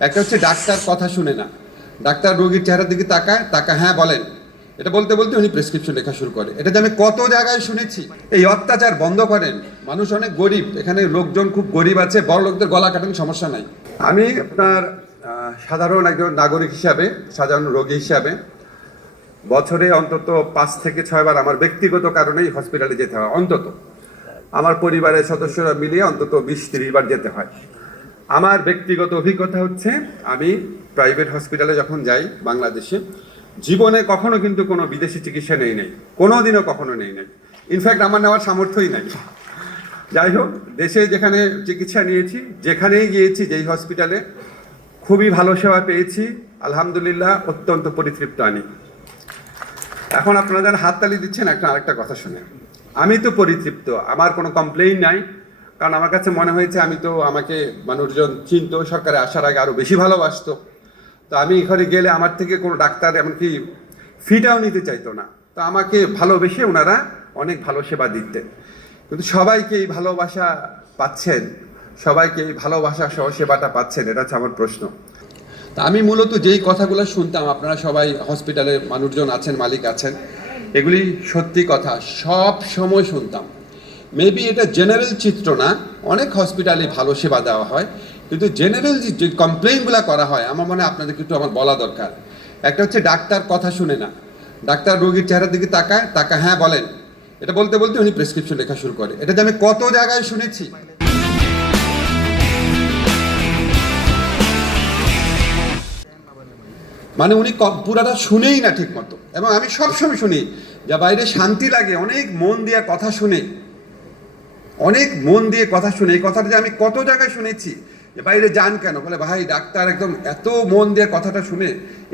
একটা হচ্ছে ডাক্তার কথা শুনে না, ডাক্তার রোগীর চেহারার দিকে তাকায় হ্যাঁ বলেন, এটা বলতে বলতে উনি প্রেসক্রিপশন লেখা শুরু করে। এটা যে আমি কত জায়গায় শুনেছি। এই অত্যাচার বন্ধ করেন। মানুষ অনেক গরিব, এখানে লোকজন খুব গরিব আছে, বড় লোকদের গলা কাটেন, সমস্যা নাই। আমি আপনার সাধারণ একজন নাগরিক হিসাবে, সাধারণ রোগী হিসাবে বছরে অন্তত 5 থেকে 6 বার আমার ব্যক্তিগত কারণেই হসপিটালে যেতে হয়। অন্তত আমার পরিবারের সদস্যরা মিলিয়ে অন্তত 20-30 বার যেতে হয়। আমার ব্যক্তিগত অভিজ্ঞতা হচ্ছে, আমি প্রাইভেট হসপিটালে যখন যাই বাংলাদেশে, জীবনে কখনো কিন্তু কোনো বিদেশি চিকিৎসা নেই নাই, কোনো দিনও কখনো নেই নাই। ইনফ্যাক্ট আমার নেওয়ার সামর্থ্যই নাই। যাই হোক, দেশে যেখানে চিকিৎসা নিয়েছি, যেখানেই গিয়েছি, যেই হসপিটালে, খুবই ভালো সেবা পেয়েছি, আলহামদুলিল্লাহ, অত্যন্ত পরিতৃপ্ত আমি। এখন আপনারা যারা হাততালি দিচ্ছেন, আরেকটা কথা শুনে, আমি তো পরিতৃপ্ত, আমার কোনো কমপ্লেইন নাই। কারণ আমার কাছে মনে হয়েছে আমাকে মানুষজন চিনত, সরকারে আসার আগে আরও বেশি ভালোবাসতো। তো আমি এখানে গেলে আমার থেকে কোনো ডাক্তার এমনকি ফিটাও নিতে চাইতো না। তো আমাকে ভালোবেসে ওনারা অনেক ভালো সেবা দিতেন। কিন্তু সবাইকে এই ভালোবাসা পাচ্ছেন, সবাইকে এই ভালোবাসা সহ সেবাটা পাচ্ছেন, এটা হচ্ছে আমার প্রশ্ন। তা আমি মূলত যেই কথাগুলো শুনতাম, আপনারা সবাই হসপিটালে মানুষজন আছেন, মালিক আছেন, এগুলি সত্যি কথা, সব সময় শুনতাম। মেবি এটা জেনারেল চিত্র না, অনেক হসপিটালে ভালো সেবা দেওয়া হয়, কিন্তু জেনারেল যে কমপ্লেইনগুলো করা হয়, আমার মনে হয় আপনাদেরকে একটু আমার বলা দরকার। একটা হচ্ছে ডাক্তার কথা শুনে না, ডাক্তার রোগীর চেহারার দিকে তাকায় হ্যাঁ বলেন, এটা বলতে বলতে উনি প্রেসক্রিপশন লেখা শুরু করে। এটা যে আমি কত জায়গায় শুনেছি। মানে উনি পুরাটা শুনেই না ঠিক মতো। এবং আমি সবসময় শুনি যা বাইরে শান্তি লাগে, অনেক মন দিয়ে কথা শুনে, অনেক মন দিয়ে কথা শুনে। এই কথাটা যে আমি কত জায়গায় শুনেছি যে বাইরে যান কেন, বলে ভাই ডাক্তার একদম এত মন দিয়ে কথাটা শুনে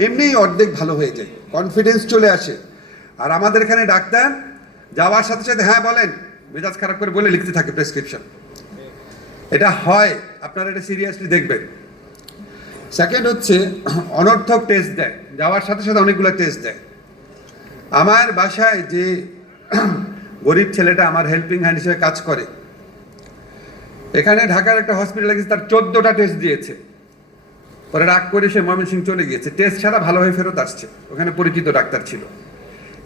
এমনিই অর্ধেক ভালো হয়ে যায়, কনফিডেন্স চলে আসে। আর আমাদের এখানে ডাক্তার যাওয়ার সাথে সাথে হ্যাঁ বলেন, মেজাজ খারাপ করে বলে লিখতে থাকে প্রেসক্রিপশন। এটা হয়, আপনারা এটা সিরিয়াসলি দেখবেন। সেকেন্ড হচ্ছে অনর্থক টেস্ট দেয়, যাওয়ার সাথে সাথে অনেকগুলো টেস্ট দেয়। আমার বাসায় যে গরিব ছেলেটা আমার হেল্পিং হ্যান্ড হিসেবে কাজ করে, এখানে ঢাকার একটা হসপিটালে গেছে, তার 14টা টেস্ট দিয়েছে। পরে রাগ করে সে ময়মনসিংহ চলে গিয়েছে, টেস্ট ছাড়া ভালো হয়ে ফেরত আসছে, ওখানে পরিচিত ডাক্তার ছিল।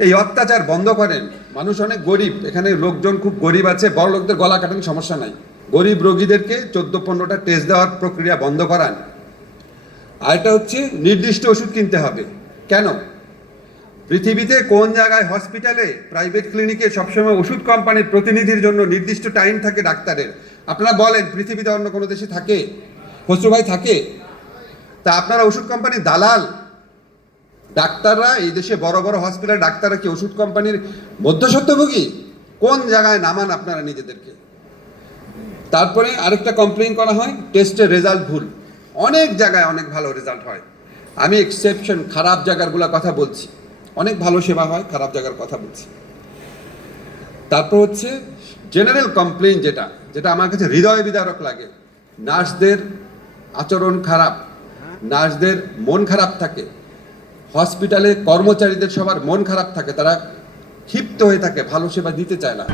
এই অত্যাচার বন্ধ করেন। মানুষ অনেক গরিব, এখানে লোকজন খুব গরিব আছে, বড় লোকদের গলা কাটেন, সমস্যা নাই। গরিব রোগীদেরকে 14-15টা টেস্ট দেওয়ার প্রক্রিয়া বন্ধ করান। আর এটা হচ্ছে নির্দিষ্ট ওষুধ কিনতে হবে। কেন? পৃথিবীতে কোন জায়গায় হসপিটালে, প্রাইভেট ক্লিনিকে সবসময় ওষুধ কোম্পানির প্রতিনিধির জন্য নির্দিষ্ট টাইম থাকে ডাক্তারের? আপনারা বলেন, পৃথিবীতে অন্য কোনো দেশে থাকে? খসরু ভাই থাকে? তা আপনারা ওষুধ কোম্পানির দালাল? ডাক্তাররা এই দেশে বড় বড় হসপিটাল ডাক্তাররা কি ওষুধ কোম্পানির মধ্যস্বত্বভোগী? কোন জায়গায় নামান আপনারা নিজেদেরকে? তারপরে আরেকটা কমপ্লেইন করা হয়, টেস্টের রেজাল্ট ভুল। অনেক জায়গায় অনেক ভালো রেজাল্ট হয়, আমি এক্সেপশন, খারাপ জায়গাগুলোর কথা বলছি। অনেক ভালো সেবা হয়, খারাপ জায়গার কথা বলছি। তারপর হচ্ছে জেনারেল কমপ্লেইন, যেটা আমার কাছে হৃদয় বিদারক লাগে। নার্সদের আচরণ খারাপ, নার্সদের মন খারাপ থাকে, হসপিটালে কর্মচারীদের সবার মন খারাপ থাকে, তারা ক্ষিপ্ত হয়ে থাকে, ভালো সেবা দিতে চায় না।